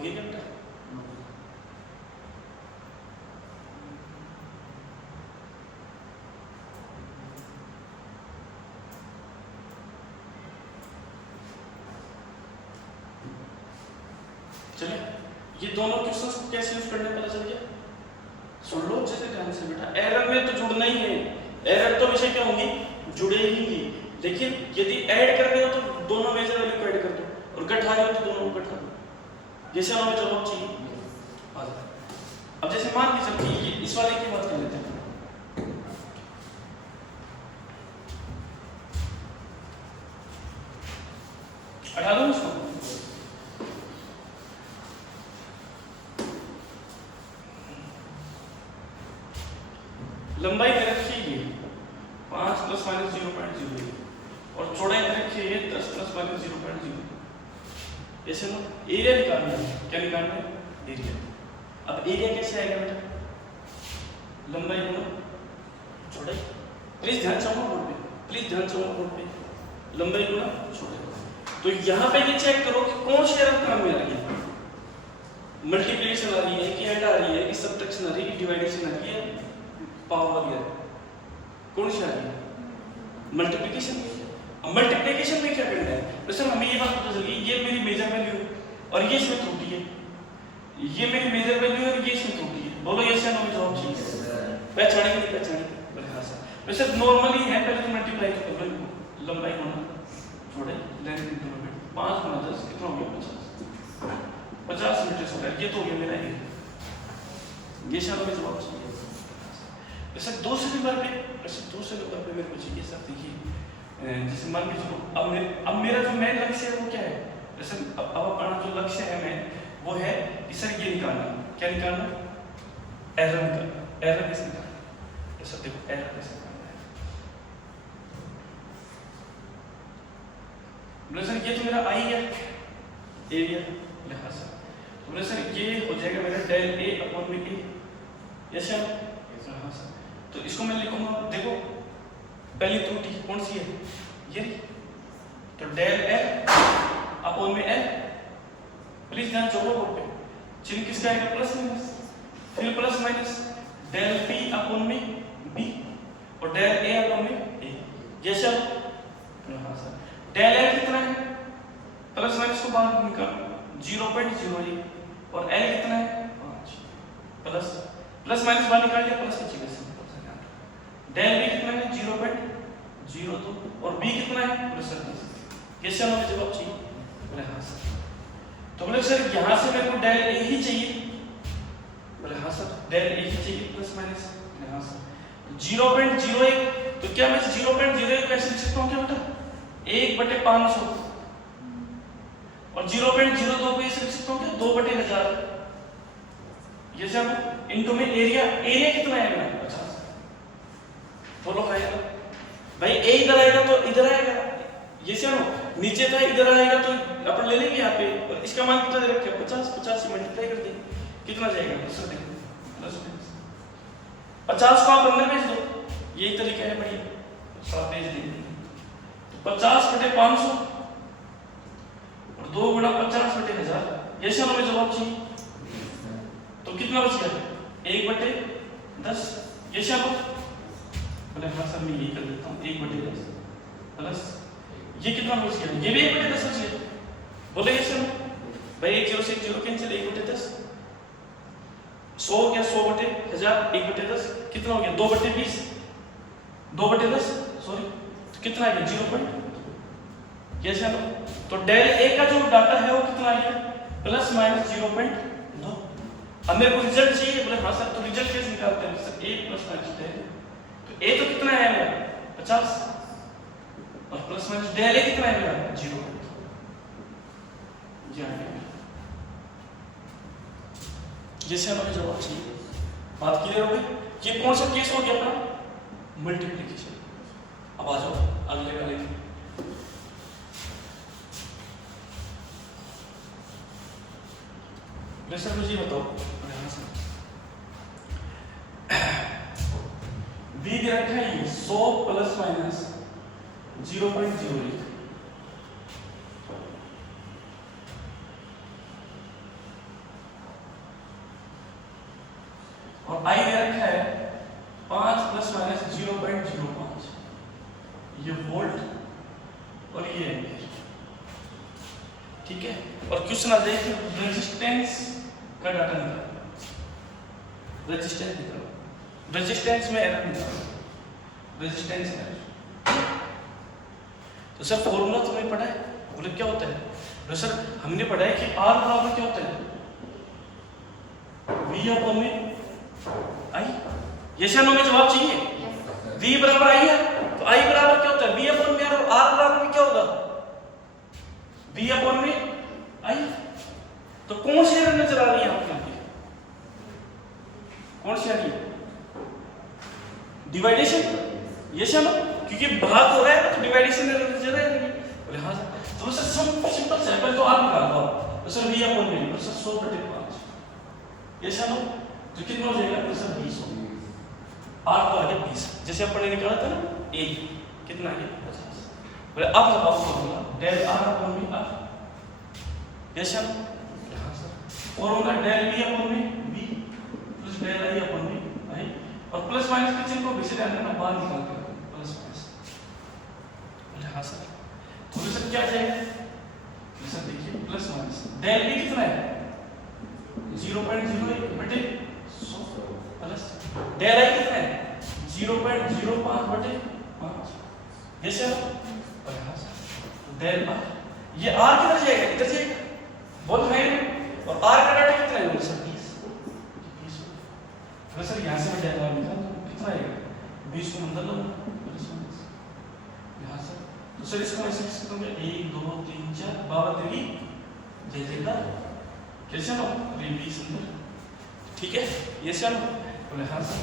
गया क्या बेटा? चलिए ये दोनों क्वेश्चंस को कैसे यूज करने पता चल गया? सुन लो अच्छे से ध्यान से बेटा, एरर में तो जुड़ना ही है, एरर तो हमेशा क्या होंगी, जुड़ेगी। लेकिन यदि ऐड कर रहे हो तो दोनों मेजर वैल्यू को ऐड कर दो, और घटा रहे हो तो दोनों को घटा दो। जैसे हमें जवाब चाहिए आ जाए। अब जैसे मान के चलते हैं इस वाले की बात कर लेते हैं, हटा दो इसको। लंबाई दे रखी है 5 ± 0.0 और चौड़ाई दे रखी है 10 ± 0.0। ऐसे ना एरिया निकालना है, क्या निकालना है? एरिया। अब एरिया कैसे आएगा बेटा? लंबाई गुणा चौड़ाई। प्लीज ध्यान से बोर्ड पे, प्लीज ध्यान से बोर्ड पे, लंबाई गुणा चौड़ाई। तो यहाँ पे ये चेक करो कि कौन सी एरर काम में आ रही है, मल्टीप्लिकेशन आ रही है कि ऐड आ रही है कि सब्ट्रैक्शन आ रही है कि डिवाइडेशन आ रही है, पावर वगैरह कौन सी आ रही है? मल्टीप्लिकेशन। अब मल्टीप्लिकेशन में क्या करना है? तो सर हमें ये बात पता चल गई, ये मेरी मेजर वैल्यू और ये इसमें त्रुटि है, ये मेरी मेजर वैल्यू और ये इसमें त्रुटि है। बोलो ये से हमें जवाब चाहिए। पहचाने कि नहीं पहचाने? बोले हाँ सर। वैसे नॉर्मली है, पहले तो मल्टीप्लाई कर लो, लंबाई गुणा चौड़ाई, लेंथ इंटू विड्थ, 5 गुणा 10 कितना हो गया? 50 मीटर स्क्वायर। ये तो हो गया मेरा एरिया। ये से हमें जवाब चाहिए। वैसे दूसरे नंबर पे मेरे को चाहिए सर, देखिए जैसे मान लीजिए अब मेरा जो मेन लक्ष्य है वो क्या है? जैसे अब अपना जो लक्ष्य है मैं वो है कि सर ये निकालना, क्या निकालना? एरर निकालना। एरर कैसे निकालना? तो सर देखो एरर कैसे निकालना है। बोले सर ये तो मेरा आई है एरिया, हाँ सर। तो बोले सर ये हो जाएगा मेरा डेल ए अपॉन में ए, यस सर? हाँ सर। तो इसको मैं लिखूंगा, देखो पहली त्रुटि कौन सी है? ये। तो डेल एल अपॉन में एल, प्लीज ध्यान चौबो बोर्ड पे, चिन्ह किसका आएगा? प्लस माइनस, फिर plus minus del P upon में बी और डेल ए अपॉन में ए, ये सर? हाँ सर। डेल एल कितना है? प्लस माइनस को बाहर निकालो, 0.01 और एल कितना है? 5 प्लस माइनस बाहर निकाल दिया, प्लस की जगह। डेल बी कितना है? 0.02 और बी कितना है? प्लस 30। ये सर हमें जवाब चाहिए। बोले हाँ सर। तो बोले सर यहाँ से मेरे को डेल ए ही चाहिए। बोले हाँ सर, डेल ए ही चाहिए प्लस माइनस। हाँ सर। 0.01 तो क्या मैं 0.01 कैसे लिख सकता हूँ क्या बेटा? 1/500 और 0.02 को ऐसे लिख सकता हूँ क्या? 2/1000। ये सब इनटू में एरिया, एरिया कितना है मेरा? 50। बोलो आएगा भाई, ए इधर आएगा तो इधर आएगा, ये से नीचे था इधर आएगा तो अपन ले लेंगे यहाँ पे, और इसका मान कितना दे रखे? 50। 50 से मल्टीप्लाई कर देंगे, कितना जाएगा? 50 को आप अंदर भेज दो, यही तरीका है बढ़िया, आप भेज देंगे। तो 50/500 और 2 गुणा 50/1000, ये से हमें जवाब चाहिए। तो कितना बच गया? 1/10। ये से आप बोले हाँ सर मैं यही कर देता हूँ, 1/10 प्लस ये कितना बच गया? ये भी 1/10 बच गया। बोले ये सर भाई 1 0 से 1 0 कैंसिल, 1/10 100 क्या? 100/1000 1/10 कितना हो गया? 2/20 2/10 सॉरी, तो कितना आएगा? 0. ये सर तो डेल ए का जो डाटा है वो कितना आएगा? Plus minus 0.2। अब मेरे को रिजल्ट चाहिए। बोले हाँ सर, तो रिजल्ट कैसे निकालते हैं सर? 1 प्लस माइनस डेल, तो ए तो कितना है मेरा? 50 और प्लस माइनस डेल ए कितना है मेरा? 0. जैसे हमें जवाब चाहिए। बात क्लियर हो गई? ये कौन सा केस हो गया अपना? मल्टीप्लिकेशन। अब आ जाओ अगले वाले में। सर मुझे बताओ, बी दे रखा है 100 प्लस माइनस 0.01। ये वोल्ट और ये एम्पीयर, ठीक है। और क्वेश्चन आ जाए रेजिस्टेंस का डाटा निकालो, रेजिस्टेंस निकालो, रेजिस्टेंस में एरर निकालो, रेजिस्टेंस एरर। तो सर फॉर्मूला तुमने पढ़ा है, बोले क्या होता है? तो सर हमने पढ़ा है कि आर बराबर क्या होता है, वी अपॉन में आई। ये नो में जवाब चाहिए, v बराबर आई है, तो i बराबर क्या होता है, v अपॉन में, और r बराबर में क्या होगा, v अपॉन में i। तो कौन सी एरर नजर आ रही है आपके यहाँ पे, कौन सी आ रही है, डिवाइडेशन। ये नो, क्योंकि भाग हो रहा है तो डिवाइडेशन एरर नजर आ रही है। बोले हाँ सर, तो सर सिंपल से पहले तो r निकाल दो, तो सर v अपॉन में, तो सर 100/5, ये नो, तो कितना हो जाएगा, तो सर 20 हो, r तो आ गया 20, जैसे अपन ने निकाला था ना a, कितना आ गया 50। बोले अब लगाओ फॉर्मूला डेल r अपॉन में r, यस सर, हां sir, formula del v upon में v plus del i upon में i, और प्लस माइनस के चिन्ह को बीच से रहना बाहर निकाल कर प्लस माइनस। बोले हां सर, तो सर क्या आ जाएगा, सर देखिए प्लस माइनस डेल v कितना है 0.01/100 प्लस डेल i कितना है 0.05/5, यस सर, और हां सर डेल r, ये r किधर जाएगा, इधर जाएगा, बोल रहे हैं, और r का डाटा कितना है सर 20। तो सर यहां से मैं डेल r निकाल कितना आएगा 20 को अंदर लो प्लस माइनस यहां से, तो सर इसको ऐसे लिख सकते हो 1 2 3 4 बाबा तेरी जय जयकार, कैसे लो 20 अंदर, ठीक है, ये सर। बोले हाँ सर,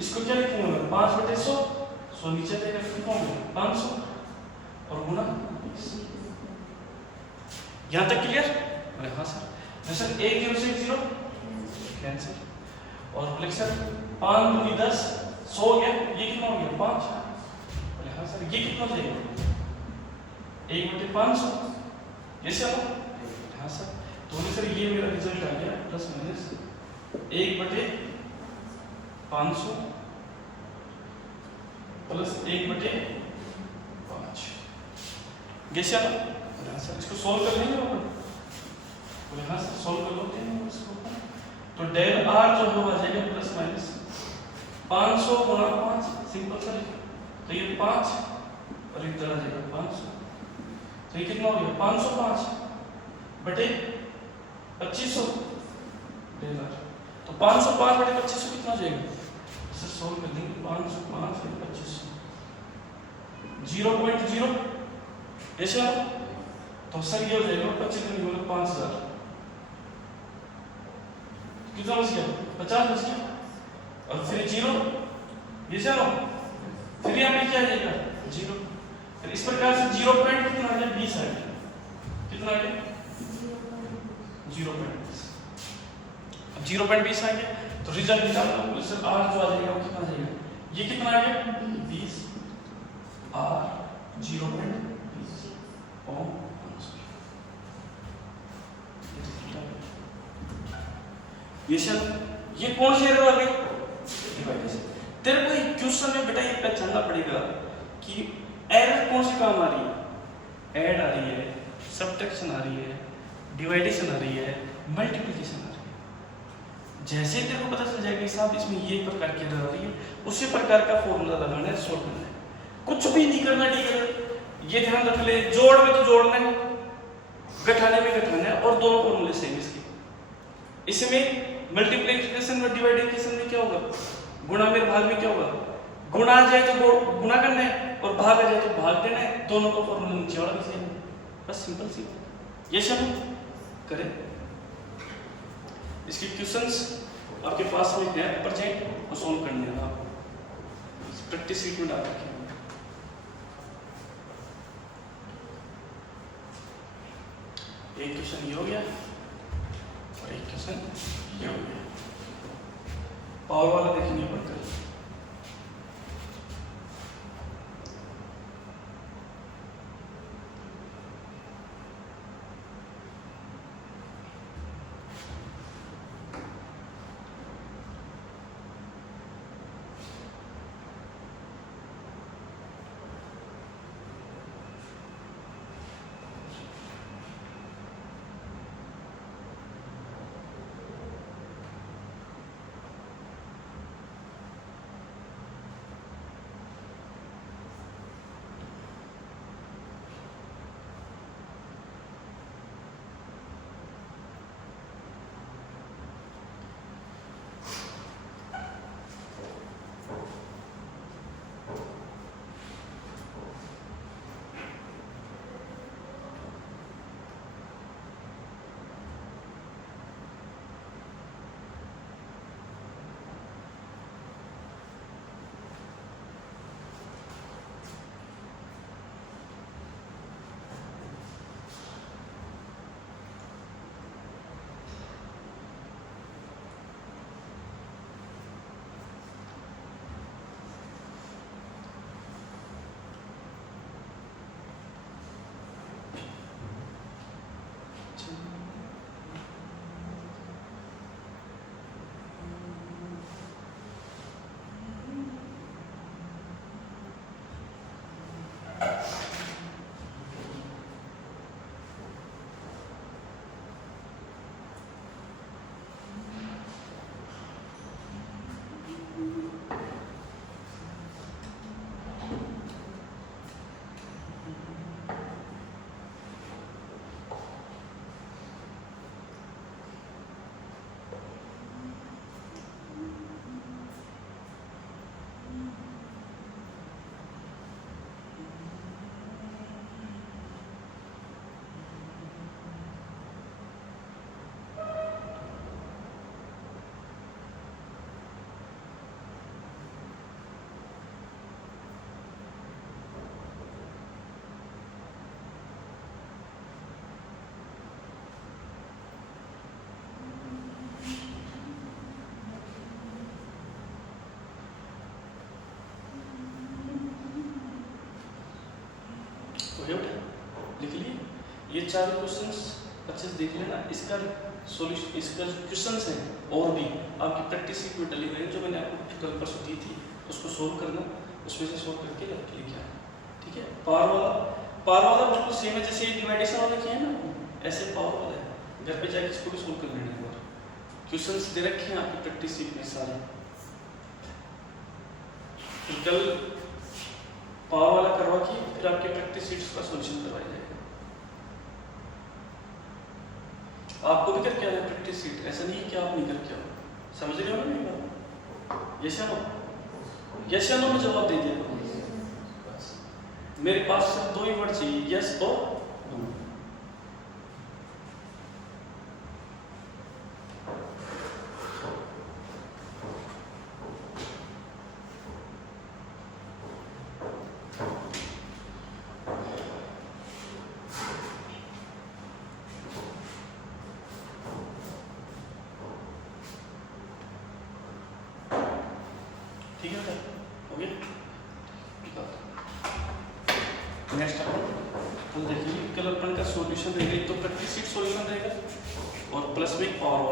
इसको क्या लिखूंगा मैं 5/100, 100 नीचे देगा कितना होगा 500, और गुना 20। यहां तक क्लियर? बोले हाँ सर। सर 1 0 से 1 0 कैंसिल, और बोले सर 5 दूनी 10, 100 हो गया, ये कितना हो गया 5। बोले हाँ सर, ये कितना हो जाएगा 1/500, ये सर, हाँ सर। तो बोले सर ये मेरा रिजल्ट आ गया प्लस माइनस 1/500 प्लस 1/5, जैसे हाँ सर, इसको सॉल्व कर लेंगे अपन, बोले हाँ सर सॉल्व कर लेते हैं इसको। तो डेल r जो है आ जाएगा प्लस माइनस 500 गुणा 5, सिंपल सर, तो ये 5 और इधर आ जाएगा 500, तो ये कितना हो गया 505/2500 डेल r, तो 505/2500 कितना हो जाएगा, इसे सॉल्व कर देंगे 505/2500 0.0, ऐसा, तो सर ये हो जाएगा 25 नहीं बोले 5000, कितना बच गया 50 बच गया, और फिर 0, ये चलो फिर यहाँ पे क्या आ जाएगा 0, फिर इस प्रकार से 0 पॉइंट कितना आ गया 20 आ गया, कितना आ गया 0.20, अब 0.20 आ गया, तो रिजल्ट निकालना, सर r जो आ जाएगा वो कितना आ जाएगा, ये कितना आ गया 20, r 0.20 ओम। ये सर ये कौन सी एरर आ गई, डिवाइडेशन। तेरे को क्वेश्चन में बेटा ये पहचानना पड़ेगा कि एरर कौन सी काम आ रही है, ऐड आ रही है, सब्ट्रैक्शन आ रही है, डिवाइडेशन आ रही है, मल्टीप्लिकेशन आ रही है। जैसे तेरे को पता चल जाएगा कि साहब इसमें ये प्रकार की एरर आ रही है, उसी प्रकार का फॉर्मूला लगाना है, सोल्व करना है, कुछ भी नहीं करना, ठीक है। ये ध्यान रख ले, जोड़ में तो जोड़ना है, घटाने में घटाना है, और दोनों फॉर्मूले सेम इसके। इसमें मल्टीप्लिकेशन और डिवाइडेशन में क्या होगा, गुणा में भाग में क्या होगा, गुणा आ जाए तो गुणा करना है, और भाग आ जाए तो भाग देना है, दोनों का फॉर्मूला नीचे वाला भी सेम है, बस सिंपल सी ये सब करें। इसके क्वेश्चंस आपके पास में है प्रेजेंट, और सॉल्व करने हैं आपको, प्रैक्टिस शीट में डाल रखे हैं। एक क्वेश्चन ये हो गया और एक क्वेश्चन ये हो गया, पावर वाला देखेंगे पढ़कर। हो गया बेटा, लिख लिए ये चार क्वेश्चंस अच्छे से देख लेना। इसका सॉल्यूशन, इसका जो क्वेश्चंस हैं और भी आपकी प्रैक्टिस शीट में डली हुई है, जो मैंने आपको कल परसों दी थी, उसको सोल्व करना, उसमें से सोल्व करके लेके आना, ठीक है। पावर वाला बिल्कुल सेम है, जैसे डिवाइडेशन वाला किया है ना, ऐसे पावर वाला है। घर पे जाके इसको भी सोल्व कर लेना। और क्वेश्चंस दे रखे हैं आपकी प्रैक्टिस शीट में सारे। फिर कल पावर वाला करवा के फिर आपके प्रैक्टिस शीट्स का सॉल्यूशन करवाया जाएगा। आपको भी करके आना प्रैक्टिस शीट, ऐसा नहीं है कि आप नहीं करके आओ। समझ रहे हो ना मेरी बात? यस या नो? यस या नो में जवाब दे दिया। मेरे पास सिर्फ दो ही वर्ड चाहिए, यस और नो। ठीक है बेटा, हो गया। नेक्स्ट अपन कल देखिए, कल अपन का सॉल्यूशन रहेगा, एक तो प्रैक्टिस शीट सॉल्यूशन रहेगा और प्लस में पावर